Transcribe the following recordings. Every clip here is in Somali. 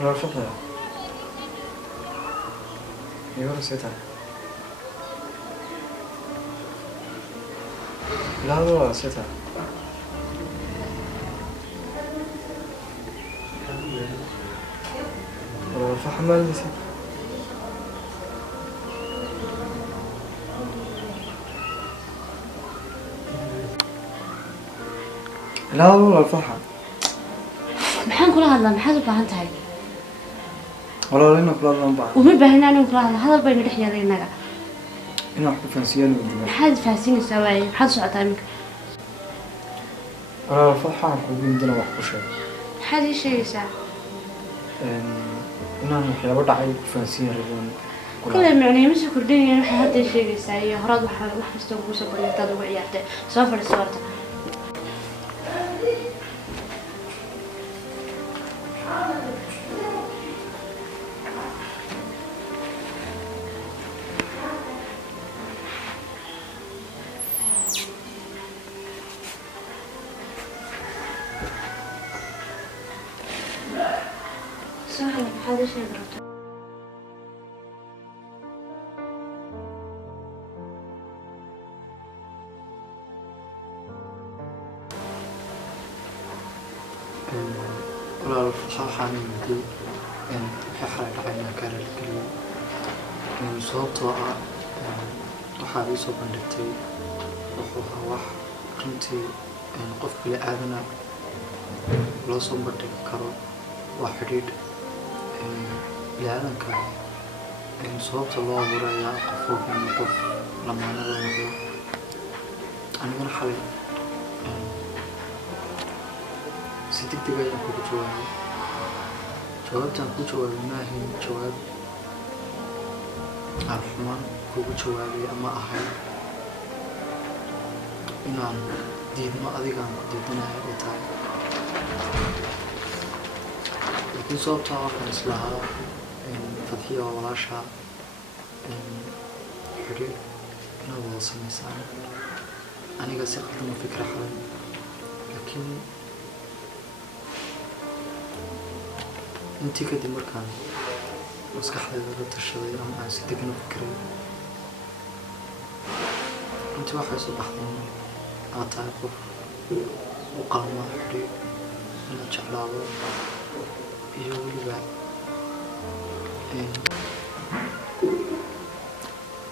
رافضها يورثتها لا ورثتها فحمل نسيت لا والله الفحم maxaan kula hadlaa maxaad u baahan tahay والله لنا كل هذا بعض uma baahna anigu kula hadla hadal baynu dhex yeelay inaga إنه حكي فانسيان ودنا maxaad faahsiinaysaa waaye maxaad socotaa iminka والله الفحم حبين دنا وحكوشة maxaad ii sheegaysaa إنه حيا بدع عيب فانسيان رجون kale macnay ma soo kordhinayaan waxa hadda ii sheegaysaa iyo horaad wax kasta ugu soo bandhigtaad ugu ciyaartay soo fadhiiso horta maxaad ii sheegi rabtaa والله الفحم عندي حرق عينا كارل كله صوته waxaa ii soo bandhigtay wuxuu ahaa wax runtii qof bili aadana loo soo bandhigi karo waa xidhiidh bili aadanka sababta loo abuurayaa qof walbana qof lamaana loo noqdo anigana xalay si degdeg ayaan kugu jawaabay jawaabtaan ku jawaabay ma ahayn jawaab aan xumaan kugu jawaabay ama ahay inaan diidmo adigaan ku diidanayo ay tahay laakiin sababtaa waxaan islahaa fadxiya waa walaasha xidhiidh inaad wada samaysaan aniga si qaldama fikra xalay laakiin intii kadib markaan maskaxdayda la tashaday ama aan si degan u fikiray runtii waxay soo baxday aad tahay qof u qalma xidhiidh inaad jeclaado iyo weliba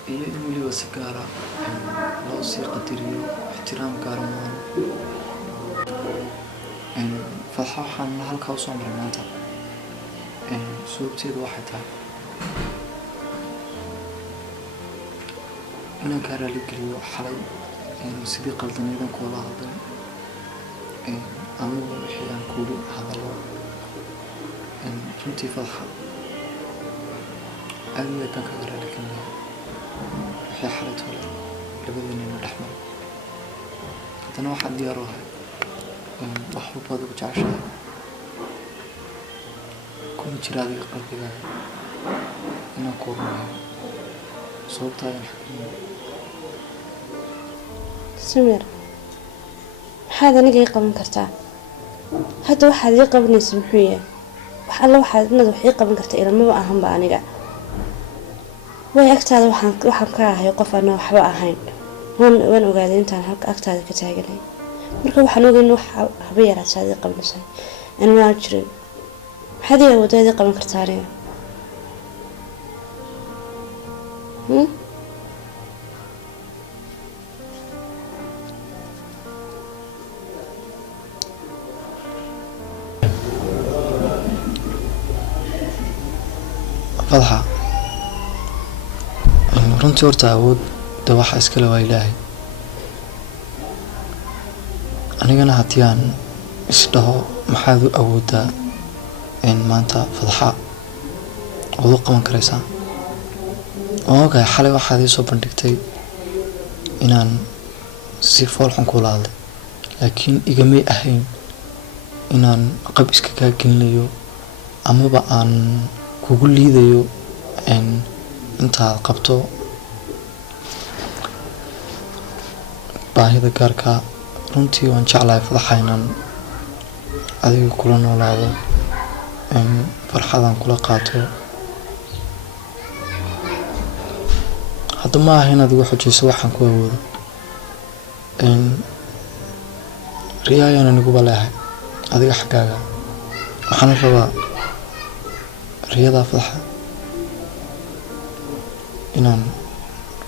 in weliba si gaara loo sii qadariyo ixtiraam gaara maan fadxa waxaan halkaa usoo maray maanta sababteedu waxay tahay inaan kaa raali geliyo xalay sidii qaldanaydan kuwala hadlay anigu wixii aan kuuli hadalo runtii fadxa aad iyo aad baan kaga raali gelinaya wixii xalay tole labadeennana dhex maro haddana waxaan diyaar u ahay wax walbaad ugu jeceshahay kuma jira adiga qalbigaaga inaan ku rumeeyo sababtaadan xukmiyo samir maxaad aniga ii qaban kartaa hadda waxaad ii qabanaysa muxuu yahay wax alla waxaad inaad wax ii qaban kartaa ilmaba ahanba aniga way agtaada waxaan ka ahay qof ana waxba ahayn waan ogaaday intaan halka agtaada ka taaganay marka waxaan ogeyn wax haba yaraataad ii qabanaysaa in waa jirin maxaad ii awooddaad ii qaban kartaa aniga fadxa runtii horta awoodda waxa iskale waa ilaahay anigana haddii aan isdhaho maxaad u awooddaa maanta fadxa waad u qaban karaysaa waan ogahay xalay waxaad ii soo bandhigtay inaan si foolxun kula hadlay laakiin igamay ahayn inaan qab iska kaa gelinayo amaba aan kugu liidayo intaad qabto baahida gaarka runtii waan jeclahay fadxa inaan adiga kula noolaado farxadan kula qaato hadda ma aha inaad igu xujayso waxaan ku awoodo riyaayana niguba leehay adiga xaggaaga waxaana rabaa riyadaa fadxa inaan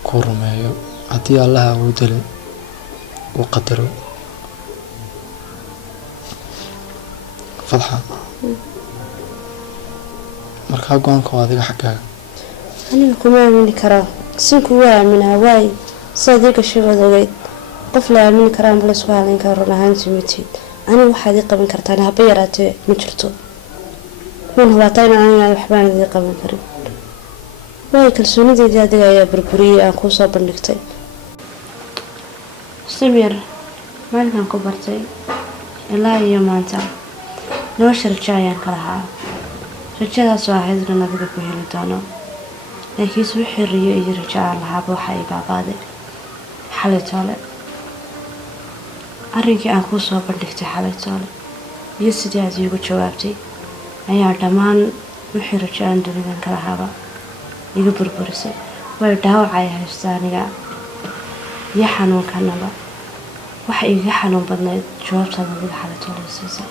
ku rumeeyo haddii allaha awoodda leh uu qadaro fadxa markaa go-aanka waa adiga xaggaaga aniga kuma aamini karaa sin kugu aaminaa waayo sidaad ii gashay baad ogeyd qof la aamini karaa amba laysku halayn kara run ahaantii matid aniga waxaad ii qaban kartaan haba yaraatee ma jirto wuuna hubaataa inaan aniga waxbaanad ii qaban karin waayo kalsoonideedii adiga ayaa burburiyey aan kuu soo bandhigtay samir maalinkan ku bartay ilaa iyo maanta nolosha rajo ayaan ka lahaa rajadaasoo ahayd inan adiga ku heli doono laakiinse wixii riyo iyo rajo aan lahaaba waxa ay baabaaday xalay toole arrinkii aan kuu soo bandhigtay xalay toole iyo sidii aad iigu jawaabtay ayaa dhammaan wixii rajo aan dunidan ka lahaaba iga burburisay way dhaawacay haysta aniga iyo xanuunkanaba waxa iga xanuun badnayd jawaabtaada adiga xalay toole siisay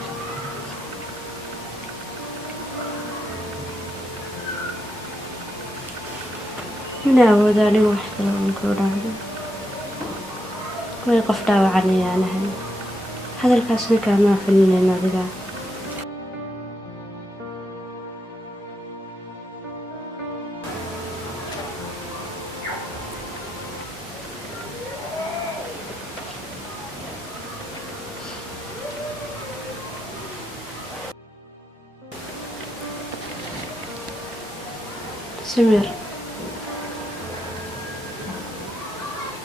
mana awoodo anigu wax kale uun kuu dhaahdo way qof dhaawacan ayaan ahay hadalkaasna kaama afaninayno adiga samir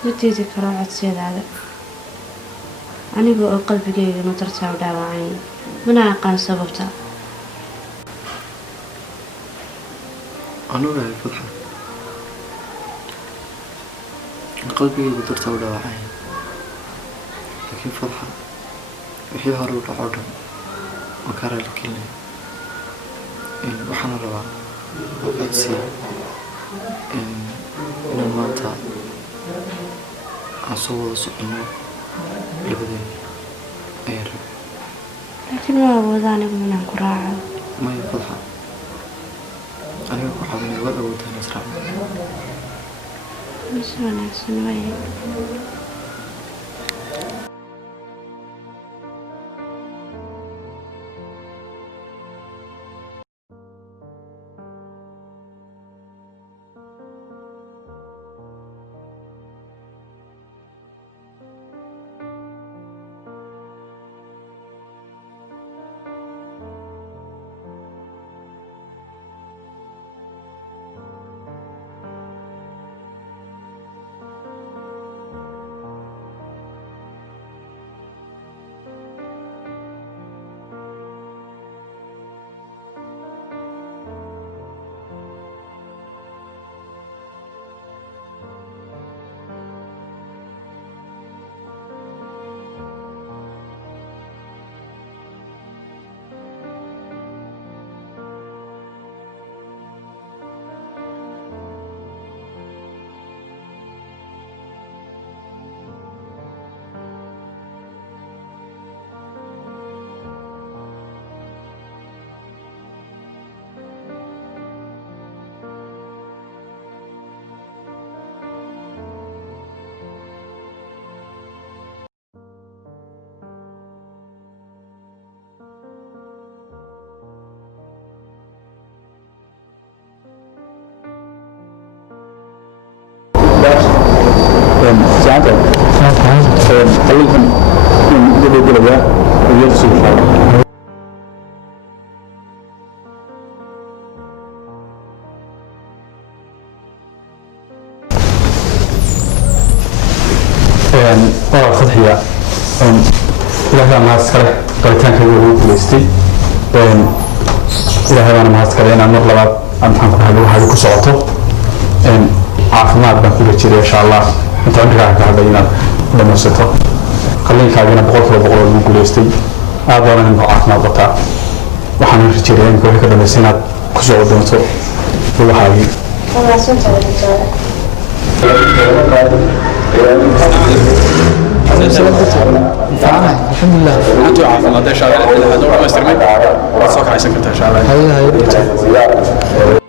matiidi karo codseedaada aniga oo qalbigayga madartaa u dhaawacayn mana aqaan sababta anugahay fadxa qalbigayga dartaa u dhaawacayn laakiin fadxa wixii hore u dhaco dhan waan ka raaligelinay waxaana rabaa codsi inaan maanta aan soo wada soconno labadeena ayaan rabay laakiin ma awoodo anigu inaan ku raaco maya fadxa aniga ku caawinay waad awoodaan israacno si wanaagsan waaye ساعات خليهم يجيبوا كده ويرسوا ان شاء الله فتحية إلى ما أسكره قريتان كبير وليستي إلى هذا ما أسكره أنا مرة أنا حنقول هذا كسرته عافمات بكل شيء إن شاء الله أنت عندك هذا هنا دمسته خليني كأجنا بقول كل بقول وليستي هذا أنا عافمات بتاع waxaan rajeeyaa in wixii ka dambaysa inaad ku soo doonto waxaagii الحمد لله. أنتوا عارفين هذا شغال هذا ما يستلمك. صوك عايزك أنت شغال. هاي